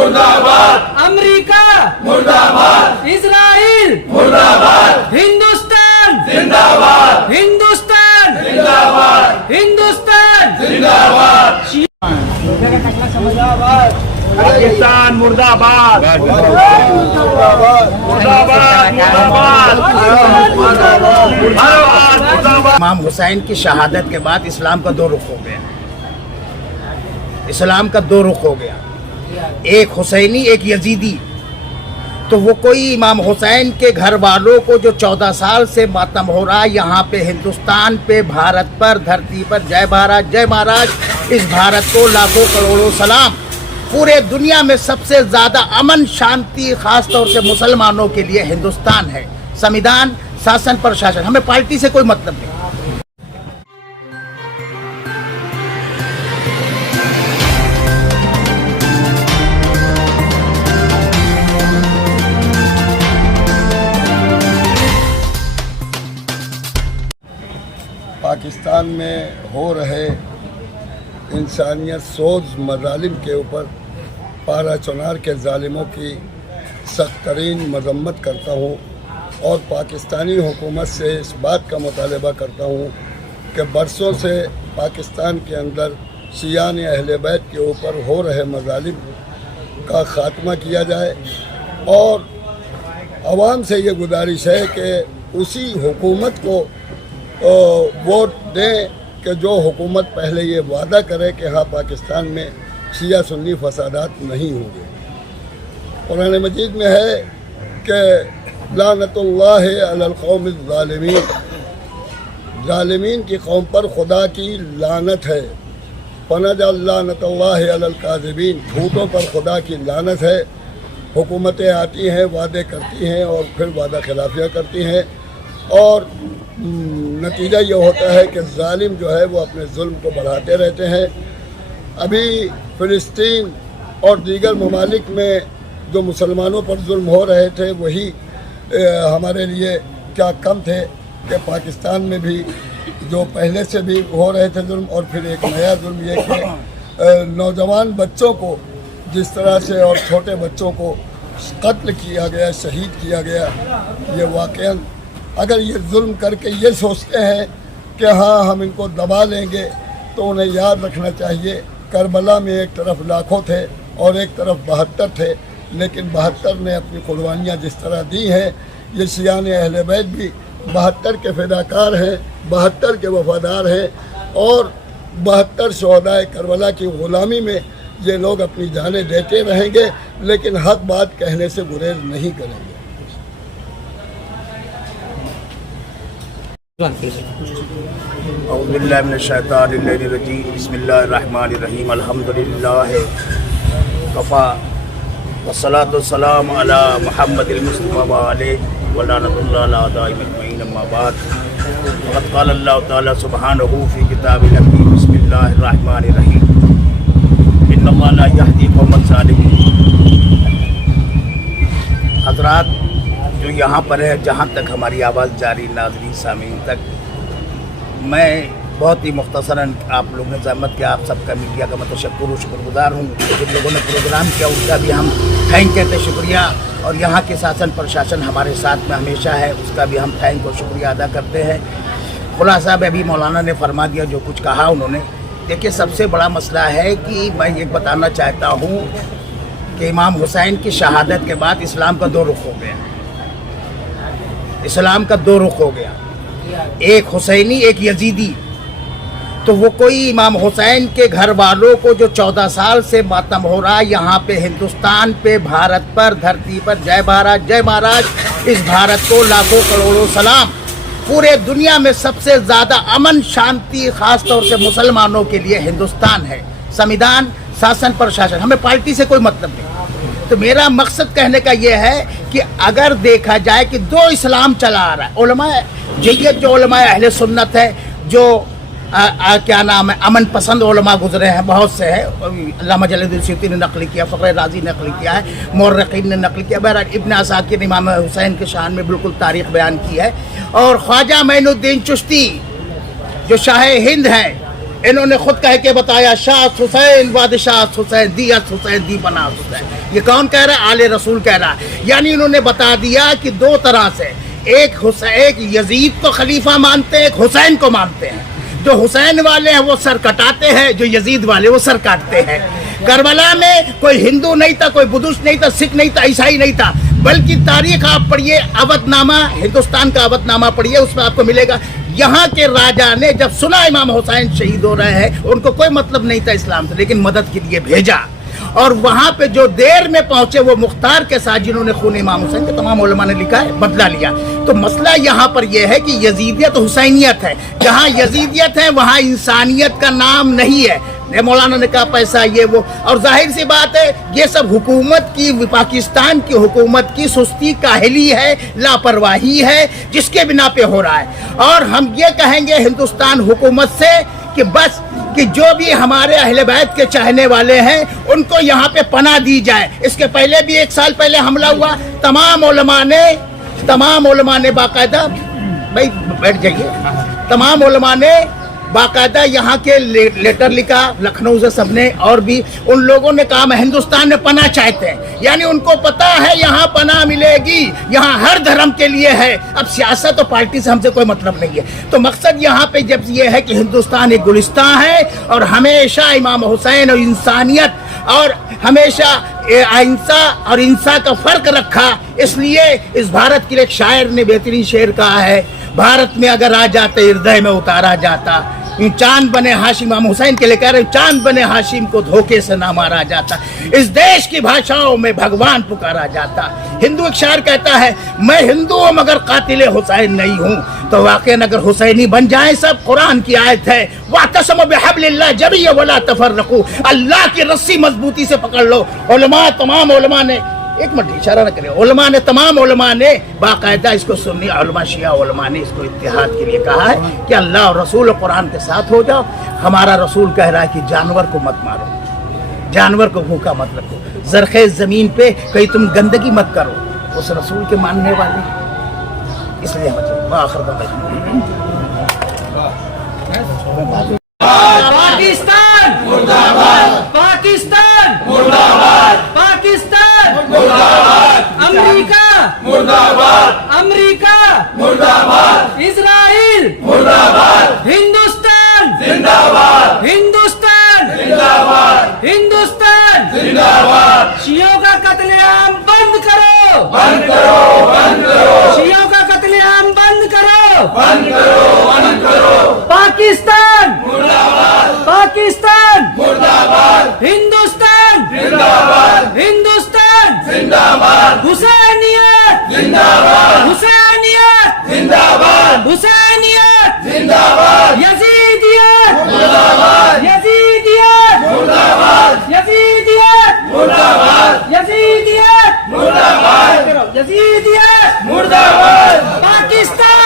मुर्दाबाद, अमेरिका मुर्दाबाद, इजराइल मुर्दाबाद, हिंदुस्तान जिंदाबाद, हिंदुस्तान जिंदाबाद, हिंदुस्तान जिंदाबाद। पाकिस्तान मुर्दाबाद, मुर्दाबाद, मुर्दाबाद, मुर्दाबाद। इमाम हुसैन की शहादत के बाद इस्लाम का दो रुख हो गया। इस्लाम का दो रुख हो गया, एक हुसैनी एक यजीदी। तो वो कोई इमाम हुसैन के घर वालों को जो 14 साल से मातम हो रहा है यहाँ पे हिंदुस्तान पे, भारत पर, धरती पर, जय भारत जय महाराज। इस भारत को लाखों करोड़ों सलाम। पूरे दुनिया में सबसे ज़्यादा अमन शांति खास तौर से मुसलमानों के लिए हिंदुस्तान है। संविधान, शासन, प्रशासन, हमें पार्टी से कोई मतलब नहीं। पाकिस्तान में हो रहे इंसानियत सोज मजालिम के ऊपर पारा चुनार के ज़ालिमों की सख्त तरीन मजम्मत करता हूँ और पाकिस्तानी हुकूमत से इस बात का मुतालबा करता हूँ कि बरसों से पाकिस्तान के अंदर शियान अहले बैत के ऊपर हो रहे मजालिम का ख़ात्मा किया जाए। और आवाम से ये गुजारिश है कि उसी हुकूमत को वोट दें कि जो हुकूमत पहले ये वादा करे कि हाँ पाकिस्तान में शिया सुन्नी फसादात नहीं होंगे। कुरान मजीद में है कि लानतुल्लाह अलल कौमिज़ ज़ालिमीन, ज़ालिमीन की कौम पर खुदा की लानत है। फनजअल लानतुल्लाह अलल काज़िबीन, झूठों पर खुदा की लानत है। हुकूमतें आती हैं, वादे करती हैं और फिर वादा खिलाफियाँ करती हैं और नतीजा ये होता है कि ज़ालिम जो है वो अपने जुल्म को बढ़ाते रहते हैं। अभी फ़िलिस्तीन और दीगर ममालिक में जो मुसलमानों पर जुल्म हो रहे थे वही हमारे लिए क्या कम थे कि पाकिस्तान में भी जो पहले से भी हो रहे थे जुल्म और फिर एक नया जुल्म ये कि नौजवान बच्चों को जिस तरह से और छोटे बच्चों को कत्ल किया गया, शहीद किया गया, ये वाक़ईन अगर ये जुल्म करके ये सोचते हैं कि हाँ हम इनको दबा लेंगे तो उन्हें याद रखना चाहिए करबला में एक तरफ लाखों थे और एक तरफ 72 थे, लेकिन 72 ने अपनी कुर्बानियाँ जिस तरह दी हैं, ये शियान अहले बैत भी 72 के फ़िदाकार हैं, 72 के वफ़ादार हैं और 72 शहदाए करबला की ग़ुलामी में ये लोग अपनी जानें देते रहेंगे, लेकिन हक़ बात कहने से गुरेज नहीं करेंगे। औज़ुबिल्लाहि मिनश्शैतानिर्रजीम, बिस्मिल्लाहिर्रहमानिर्रहीम, अल्हम्दुलिल्लाह कफ़ा वस्सलातु वस्सलामु अला मुहम्मदिल मुस्तफ़ा व आलिहि व लानतुल्लाहि अला अअदाइहिम अजमईन, अम्मा बाद। फ़क़द क़ाल अल्लाहु तआला सुब्हानहू फ़ी किताबिल हकीम, बिस्मिल्लाहिर्रहमानिर्रहीम, इन्नल्लाहा ला यहदी क़ौमल ज़ालिमीन। हज़रात जो यहाँ पर है, जहाँ तक हमारी आवाज़ जारी नाज़रीन सामीन तक, मैं बहुत ही मुख्तसरन आप लोगों ने ज़हमत किया, आप सबका मीडिया का मैं तशक्कुर शुक्रगुज़ार हूँ। जिन लोगों ने प्रोग्राम किया उनका भी हम थैंक कहते शुक्रिया, और यहाँ के शासन प्रशासन हमारे साथ में हमेशा है, उसका भी हम थैंक और शुक्रिया अदा करते हैं। खुलासा में अभी मौलाना ने फरमा दिया जो कुछ कहा उन्होंने। देखिए सबसे बड़ा मसला है कि मैं ये बताना चाहता हूँ कि इमाम हुसैन की शहादत के बाद इस्लाम का दो रुख हो गया। इस्लाम का दो रुख हो गया, एक हुसैनी एक यजीदी। तो वो कोई इमाम हुसैन के घर वालों को जो 14 साल से मातम हो रहा है यहाँ पे हिंदुस्तान पे, भारत पर, धरती पर, जय भारत जय महाराज। इस भारत को लाखों करोड़ों सलाम। पूरे दुनिया में सबसे ज़्यादा अमन शांति खास तौर से मुसलमानों के लिए हिंदुस्तान है। संविधान, शासन, प्रशासन, हमें पार्टी से कोई मतलब नहीं। तो मेरा मकसद कहने का ये है कि अगर देखा जाए कि दो इस्लाम चला आ रहा है, उलमा जय्यत जो उलमा अहले सुन्नत है, जो क्या नाम है, अमन पसंद उलमा गुजरे हैं, बहुत से हैं। अल्लामा जलालुद्दीन सूती ने नकल किया, फ़खर राज़ी ने नकल किया है, मुर्रक़ीन ने नकल किया। बहरहाल इब्न असाकिर ने इमाम हुसैन के शान में बिल्कुल तारीख़ बयान की है। और ख्वाजा मोइनुद्दीन चिश्ती जो शाह हिंद हैं, انہوں نے خود کہہ کے بتایا شاہ حسین بادشاہ حسین دیت حسین دی بنا حسین. یہ کون کہہ رہا ہے؟ آل رسول کہہ رہا ہے. یعنی انہوں نے بتا دیا کہ دو طرح سے ایک یزید کو خلیفہ مانتے ہیں، ایک حسین کو مانتے ہیں. جو حسین والے ہیں وہ سر کٹاتے ہیں، جو یزید والے وہ سر کاٹتے ہیں. کربلا میں کوئی ہندو نہیں تھا، کوئی بدوش نہیں تھا، سکھ نہیں تھا، عیسائی نہیں تھا، بلکہ تاریخ آپ پڑھیے، اودھ نامہ ہندوستان کا اودھ نامہ پڑھیے، اس میں آپ کو ملے گا یہاں کے راجا نے جب سنا امام حسین شہید ہو رہے ہیں، ان کو کوئی مطلب نہیں تھا اسلام سے، لیکن مدد کے لیے بھیجا. اور وہاں پہ جو دیر میں پہنچے وہ مختار کے ساتھ جنہوں نے خون امام حسین کے تمام علماء نے لکھا ہے بدلہ لیا. تو مسئلہ یہاں پر یہ ہے کہ یزیدیت حسینیت ہے. جہاں یزیدیت ہے وہاں انسانیت کا نام نہیں ہے. مولانا نے کہا پیسہ یہ وہ، اور ظاہر سی بات ہے یہ سب حکومت کی، پاکستان کی حکومت کی سستی کاہلی ہے، لاپرواہی ہے، جس کے بنا پہ ہو رہا ہے. اور ہم یہ کہیں گے ہندوستان حکومت سے کہ بس کہ جو بھی ہمارے اہل بیت کے چاہنے والے ہیں ان کو یہاں پہ پناہ دی جائے. اس کے پہلے بھی 1 سال پہلے حملہ ہوا، تمام علماء نے باقاعدہ، بھائی بیٹھ جائیے، تمام علماء نے باقاعدہ یہاں کے لیٹر لکھا، لکھنؤ سے سب نے، اور بھی ان لوگوں نے کہا میں ہندوستان میں پناہ چاہتے ہیں. یعنی ان کو پتا ہے یہاں پناہ ملے گی، یہاں ہر دھرم کے لیے ہے. اب سیاست اور پارٹی سے ہم سے کوئی مطلب نہیں ہے. تو مقصد یہاں پہ جب یہ ہے کہ ہندوستان ایک گلستان ہے اور ہمیشہ امام حسین اور انسانیت اور ہمیشہ اہنسا اور انسا کا فرق رکھا. اس لیے اس بھارت کے ایک شاعر نے بہترین شعر کہا ہے، بھارت میں اگر آ جاتے ہردے میں اتارا جاتا. چاند بنے ہاشم، امام حسین کے لیے کہہ رہے ہیں، چاند بنے ہاشم کو دھوکے سے نہ مارا جاتا. اس دیش کی بھاشاؤں میں بھگوان پکارا جاتا. ہندو ایک شاعر کہتا ہے میں ہندو ہوں مگر قاتل حسین نہیں ہوں. تو واقعا اگر حسینی بن جائیں سب، قرآن کی آیت ہے وَاعْتَصِمُوا بِحَبْلِ اللَّهِ جَمِيعًا وَلَا تَفَرَّقُوا، اللہ کی رسی مضبوطی سے پکڑ لو. علماء، تمام علماء نے، ایک منٹ اشارہ نہ کریں، علماء نے، تمام علماء نے باقاعدہ اس کو، سنی علماء، شیعہ علماء نے اس کو اتحاد کے لیے کہا ہے کہ اللہ اور رسول و قرآن کے ساتھ ہو جاؤ. ہمارا رسول کہہ رہا ہے کہ جانور کو مت مارو، جانور کو بھوکا مت رکھو، زرخیز زمین پہ کہیں تم گندگی مت کرو. اس رسول کے ماننے والے، اس لیے آخر کا پاکستان مرد آباد، پاکستان مرد آباد، پاکستان مرد آباد، امریکہ مرد آباد، امریکہ مرد آباد، اسرائیل مرد آباد، ہندوستان زندہ باد، ہندوستان زندہ باد، ہندوستان زندہ باد. شیعوں کا قتل عام بند کرو، بند کرو، بند کرو. شیعوں کا قتل عام بند کرو، بند کرو، بند کرو. پاکستان مرد آباد، پاکستان مرد آباد، ہندوستان زندہ باد، ہندوستان زندہ باد. حسینیت زندہ باد، حسینیت زندہ باد، حسینیت زندہ باد. یزیدیت مرد آباد، یزیدیت مرد آباد، یزیدیت مرد آباد، یزیدیت مرد آباد، یزیدیت مرد آباد. پاکستان